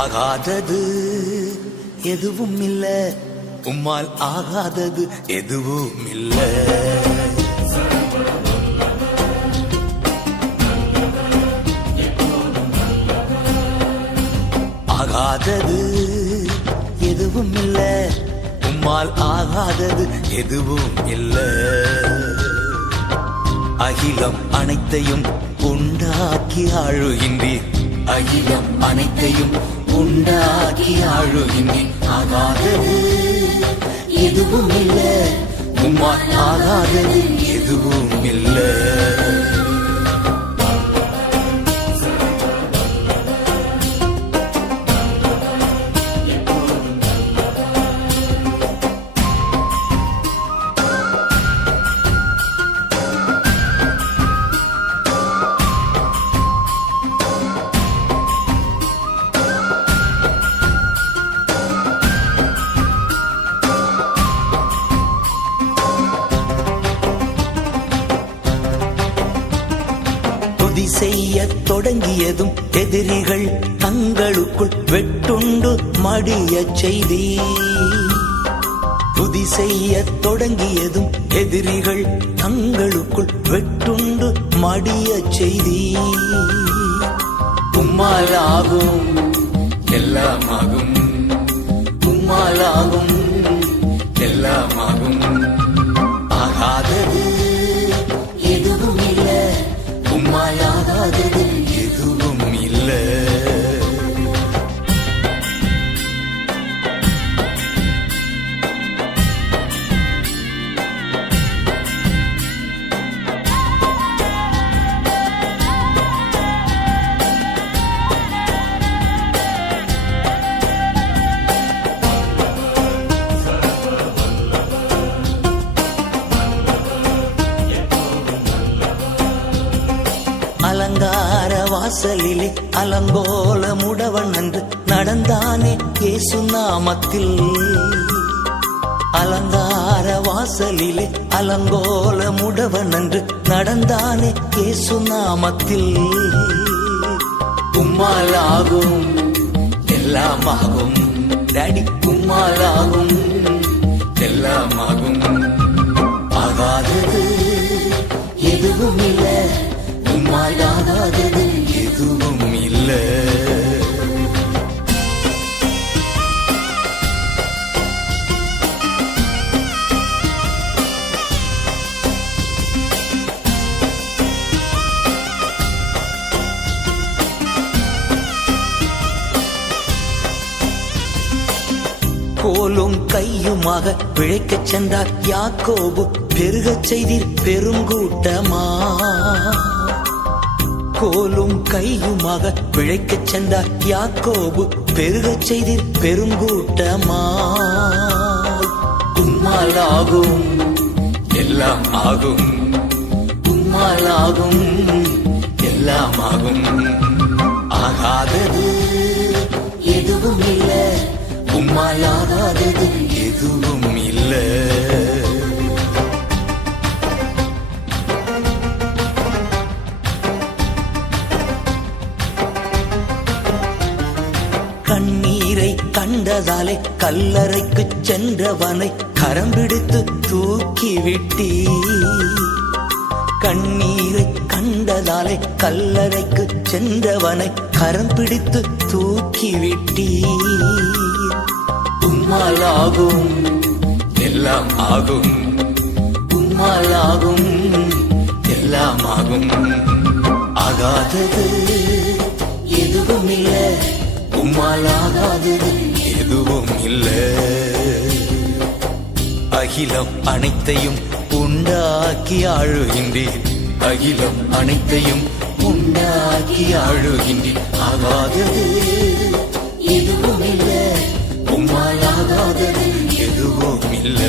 ஆகாதது எதுவும் இல்ல, உம்மால் ஆகாதது எதுவும் இல்ல. ஆகாதது எதுவும் இல்ல, உம்மால் ஆகாதது எதுவும் இல்ல. அகிலம் அனைத்தையும் உண்டாக்கி ஆழுகின்றீர், அகிலம் அனைத்தையும் உண்டாக்கி ஆழுகின்றீர். ஆகாதது எதுவும் இல்ல, உம்மால் ஆகாதது எதுவும் இல்ல. துதி செய்ய தொடங்கியதும் எதிரிகள் தங்களுக்குள் வெட்டுண்டு மடிய செய்தி. துதி செய்ய தொடங்கியதும் எதிரிகள் தங்களுக்குள் வெட்டுண்டு மடிய செய்தி. உம்மாலாகும் எல்லாமாகும், உம்மாலாகும் எல்லாமாகும். ஆகாதது எதுவும் இல்ல, உம்மாலாகாதது எதுவும் இல்ல. அலங்கார வாசலிலே அலங்கோல முடவன் என்று நடந்தானே இயேசு நாமத்தில். அலங்கார வாசலிலே அலங்கோல முடவன் என்று நடந்தானே இயேசு நாமத்தில். உம்மாலாகும் எல்லாமாகும் டாடி, உம்மாலாகும் எல்லாமாகும். ஆகாதது எதுவும் இல்ல, உம்மாலாகாதது எதுவும் இல்ல. கோலும் கையுமாக பிழைக்கச் சென்றார் யாக்கோபு, பெருகச் செய்தீர் பெருங்கூட்டமா. கோலும் கையுமாக பிழைக்கச் சென்றார் யாக்கோபு, பெருகச் செய்தீர் பெருங்கூட்டமா. உம்மாலாகும் எல்லாம் ஆகும், உம்மாலாகும் எல்லாம் ஆகும். ஆகாதது எதுவும் இல்ல, உம்மாலாகாதது எதுவும் இல்ல. கண்ணீரை கண்டதாலே கல்லறைக்கு சென்றவனை கரம் பிடித்து தூக்கிவிட்டீ. கண்ணீரை கண்டதாலே கல்லறைக்கு சென்றவனை கரம் பிடித்து தூக்கிவிட்டீ. உம்மாலாகும் எல்லாம் ஆகும், உம்மாலாகும் எல்லாம் ஆகும். ஆகாதது எதுவும் இல்ல, உம்மாலாகாதது எதுவும் இல்ல. அகிலம் அனைத்தையும் உண்டாக்கி ஆழுகின்றீர், அகிலம் அனைத்தையும் உண்டாக்கி ஆழுகின்றீர். ஆகாதது எதுவும் இல்ல, உம்மாலாகாதது எதுவும் இல்ல.